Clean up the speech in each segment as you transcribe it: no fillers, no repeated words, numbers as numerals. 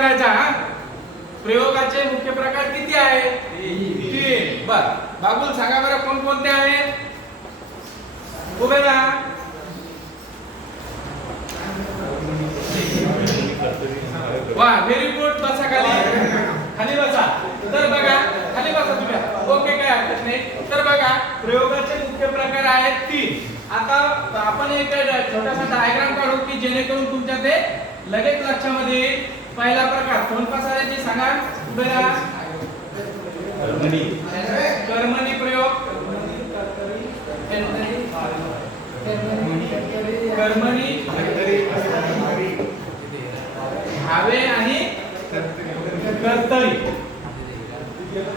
करायचा हा. प्रयोगाचे मुख्य प्रकार किती आहेत? 3. बर बाबूल सांगा बरं कोणकोणते आहेत? उभे राहा. वा व्हेरी गुड. बसा खाली. खाली बसा. तर बघा खाली बसा तुम्ही. ओके काय हरकत नाही. तर बघा प्रयोगाचे मुख्य प्रकार आहेत 3. आता आपण एक छोटासा डायग्राम काढू की जेणेकरून तुमच्या ते लगेच लक्षामध्ये येईल. पहिला प्रकार कोणता सारायचे सांगा. उभे राहा. कर्मणी प्रयोग. कर्मणी भावे आणि कर्तरी.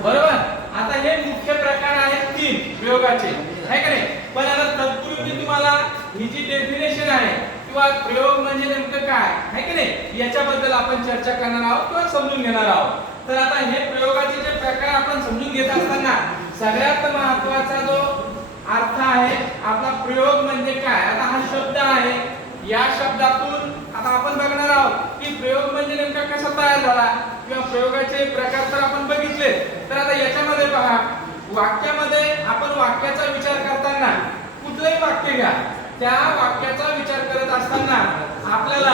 बरोबर. आता हे मुख्य प्रकार आहेत 3 प्रयोगाचे आहे का नाही. पण आता तत्पूर्वी तुम्हाला ही जी डेफिनेशन आहे किंवा प्रयोग म्हणजे नेमकं काय आहे की नाही याच्याबद्दल आपण चर्चा करणार आहोत किंवा समजून घेणार आहोत. तर आता हे प्रयोगाचे जे प्रकार आपण समजून घेत असताना सगळ्यात महत्त्वाचा जो अर्थ आहे आपला प्रयोग म्हणजे काय. आता हा शब्द आहे. या शब्दातून आता आपण बघणार आहोत की प्रयोग म्हणजे नेमका कसा तयार झाला किंवा प्रयोगाचे प्रकार तर आपण बघितले. तर आता याच्यामध्ये पहा वाक्यामध्ये आपण वाक्याचा विचार करताना कुठलंही वाक्य घ्या त्या वाक्याचा विचार करत असताना आपल्याला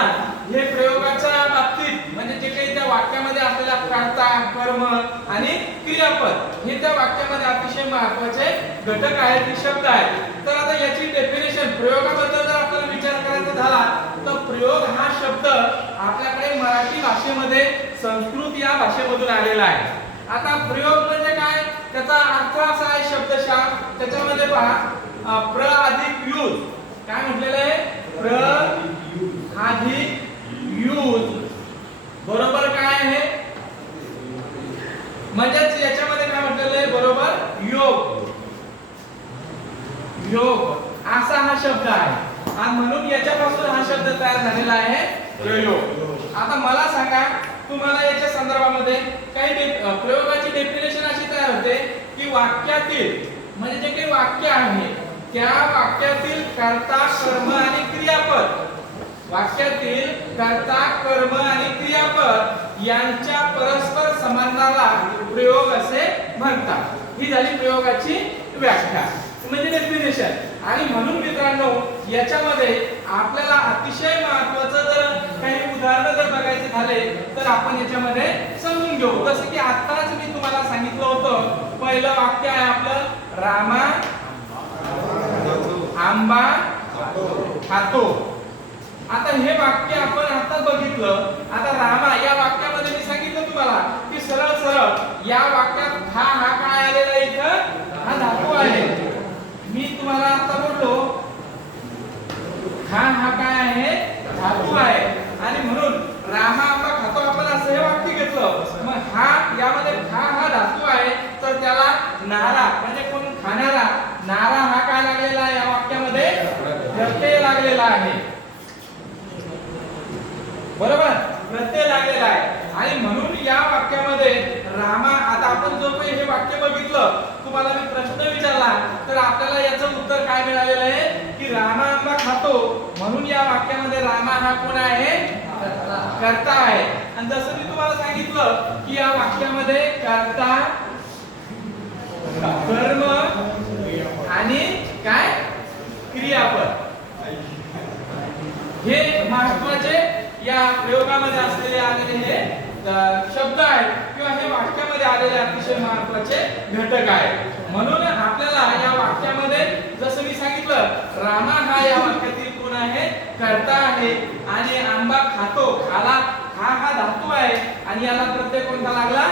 हे प्रयोगाच्या बाबतीत म्हणजे जे काही त्या वाक्यामध्ये असलेला कर्ता कर्म आणि क्रियापद हे त्या वाक्यामध्ये अतिशय महत्त्वाचे घटक आहेत हे शब्द आहेत. तर आता याची डेफिनेशन प्रयोगाबद्दल जर आपल्याला विचार करायचा झाला तर प्रयोग हा शब्द आपल्याकडे मराठी भाषेमध्ये संस्कृत या भाषेमधून आलेला आहे. आता प्रयोग म्हणजे काय त्याचा अर्थ असा आहे शब्दशः त्याच्यामध्ये पहा प्र अधिक यूज काय म्हटलेलं आहे. प्र अधिक यूज बरोबर काय आहे म्हणजेच याच्यामध्ये काय म्हटलेलं आहे बरोबर योग. योग असा हा शब्द आहे आणि म्हणून याच्यापासून हा शब्द तयार झालेला आहे प्रयोग. आता मला सांगा तुम्हाला याच्या संदर्भामध्ये काही प्रयोगाची डेफिनेशन अशी तयार होते की वाक्यातील म्हणजे जे काही वाक्य आहे त्या वाक्यातील कर्ता कर्म आणि क्रियापद वाक्यातील कर्ता कर्म आणि क्रियापद यांच्या परस्पर संबंधाला प्रयोग असे म्हणतात. ही झाली प्रयोगाची व्याख्या म्हणजे डेफिनेशन. आणि म्हणून मित्रांनो याच्यामध्ये आपल्याला अतिशय महत्त्वाचं जर काही उदाहरण जर बघायचे झाले तर आपण याच्यामध्ये समजून घेऊ. जसं की आताच मी तुम्हाला सांगितलं होतं पहिलं वाक्य आहे आपलं रामा आंबा खातो. आता हे वाक्य आपण आता बघितलं. आता रामा या वाक्यामध्ये मी सांगितलं तुम्हाला की सरळ सरळ या वाक्यात हा काय आलेला आहे इथं हा धातू आहे. मी तुम्हाला आता बोललो हा काय आहे धातू आहे आणि म्हणून रामा आंबा खातो आपण असं हे वाक्य घेतलं. मग हा यामध्ये हा धातू आहे तर त्याला नारा म्हणजे कोण खाणारा नारा हा काय लागलेला आहे या वाक्यामध्ये प्रत्यय लागलेला आहे. बरोबर प्रत्यय लागलेला आहे आणि म्हणून या वाक्यामध्ये रामा आता आपण जो काही हे वाक्य बघितलं तुम्हाला मी प्रश्न विचारला तर आपल्याला याचं उत्तर काय मिळालेलं आहे की रामा आंबा खातो. म्हणून या वाक्यामध्ये रामा हा कोण आहे कर्ता आहे. आणि जसं मी तुम्हाला सांगितलं की या वाक्यामध्ये कर्ता कर्म आणि काय क्रियापद हे महत्त्वाचे या प्रयोगामध्ये असलेले आलेले हे शब्द आहेत किंवा हे वाक्यामध्ये आलेले अतिशय महत्त्वाचे घटक आहेत. म्हणून आपल्याला या वाक्यामध्ये जसं मी सांगितलं रामा हा या वाक्यातील कोण आहे कर्ता आहे आणि आंबा खातो खाला हा धातू आहे आणि याला प्रत्यय कोणता लागला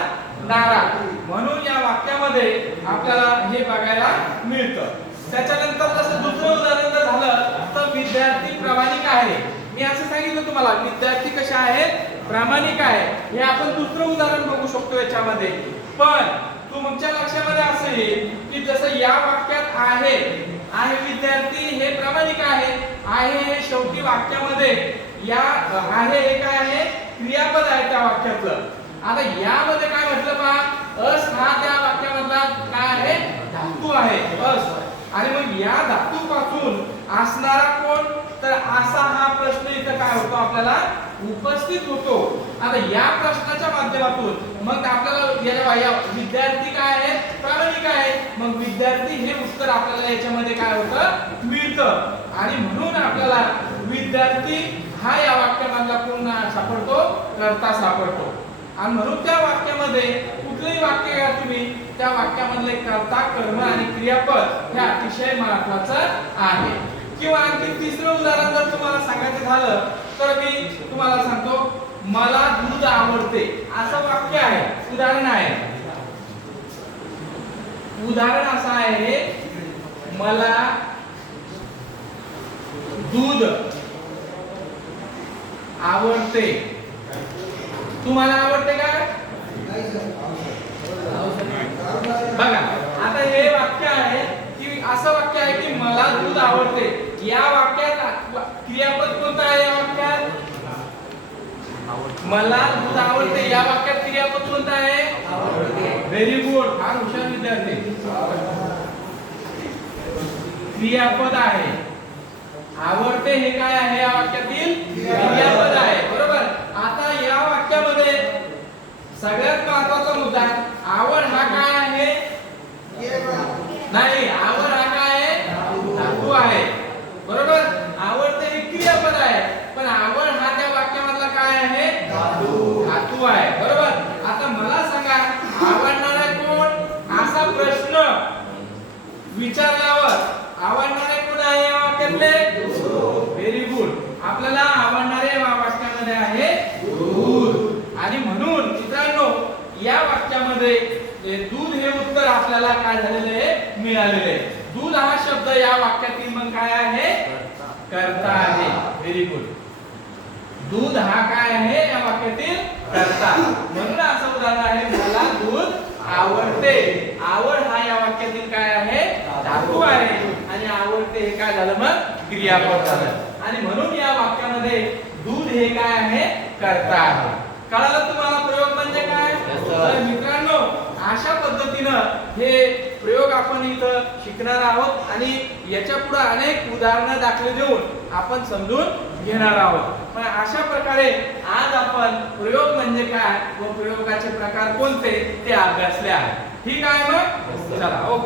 नारा. म्हणून या वाक्यामध्ये आपल्याला हे बघायला मिळतं. त्याच्यानंतर जसं दुसरं उदाहरण जर झालं तर विद्यार्थी प्रामाणिक आहे. मी असं सांगितलं तुम्हाला विद्यार्थी कसे आहेत प्रामाणिक आहे. हे आपण दुसरं उदाहरण बघू शकतो याच्यामध्ये. पण तुमच्या लक्षामध्ये असं येईल की जसं या वाक्यात आहे विद्यार्थी हे प्रामाणिक आहे हे शेवटी वाक्यामध्ये या आहे हे काय आहे क्रियापद आहे त्या वाक्यातलं. आता यामध्ये काय म्हटलं पहा अस हा त्या वाक्यामधला काय आहे धातू आहे अस. आणि मग या धातूपासून असणारा कोण तर असा हा प्रश्न इथं काय होतो आपल्याला उपस्थित होतो. आता या प्रश्नाच्या माध्यमातून मग आपल्याला या विद्यार्थी काय आहे, प्रामाणिक आहे. मग विद्यार्थी हे उत्तर आपल्याला याच्यामध्ये काय होतं, मिळतं. आणि म्हणून आपल्याला विद्यार्थी हा या वाक्यामधला कोण सापडतो, कर्ता सापडतो. आणि म्हणून त्या वाक्यामध्ये कुठलंही वाक्य घ्या तुम्ही, त्या वाक्यामधले कर्ता, कर्म आणि क्रियापद हे अतिशय महत्त्वाचं आहे. किंवा आणखी तिसरं उदाहरण जर तुम्हाला सांगायचं झालं तर मी तुम्हाला सांगतो, मला दूध आवडते असं वाक्य आहे, उदाहरण आहे. उदाहरण असं आहे, मला दूध आवडते. तुम्हाला आवडते का? बघा आता हे वाक्य आहे की असं वाक्य आहे की मला दूध आवडते. या वाक्यात क्रियापद कोणतं आहे? या वाक्यात मला दूध आवडते या वाक्यात क्रियापद कोणतं आहे? व्हेरी गुड, फार हुशार विद्यार्थी. क्रियापद आहे. आवडते हे काय आहे? या वाक्यातील क्रियापद आहे, बरोबर. आता या वाक्यामध्ये सगळ्यात महत्त्वाचा मुद्दा, आवड हा काय आहे? नाही, आवड हा काय आहे? धातू आहे, बरोबर. आवडते हे क्रियापद आहे, पण आवड हा त्या वाक्यामधला काय आहे? धातू आहे, बरोबर. आता मला सांगा, आवडणारा कोण असा प्रश्न विचारल्यावर आवडणारे कोण आहे या वाक्यातले? Very good. आपल्याला आवडणारे वाक्यामध्ये आहे दूध. आणि म्हणून मित्रांनो या वाक्यामध्ये दूध हे उत्तर आपल्याला काय झालेले आहे? मिळालेले आहे. दूध हा शब्द या वाक्यातील मग काय आहे? कर्ता आहे. Very good. दूध हा काय आहे या वाक्यातील? कर्ता. म्हणून असं उदाहरण आहे, मला दूध आवडते. आवड हा या वाक्यातील काय आहे? धातू आहे. आणि आवडते हे काय झालं मग? क्रियापद झालं. आणि म्हणून या वाक्यामध्ये दूध हे काय आहे? कर्ता आहे. कळालं तुम्हाला प्रयोग म्हणजे काय? तर मित्रांनो अशा पद्धतीनं हे प्रयोग आपण इथं शिकणार आहोत आणि याच्या पुढे अनेक उदाहरणं दाखले देऊन आपण समजून घेणार आहोत. पण अशा प्रकारे आज आपण प्रयोग म्हणजे काय व प्रयोगाचे प्रकार कोणते ते अभ्यासले आहे. ठीक आहे मग? चला ओके.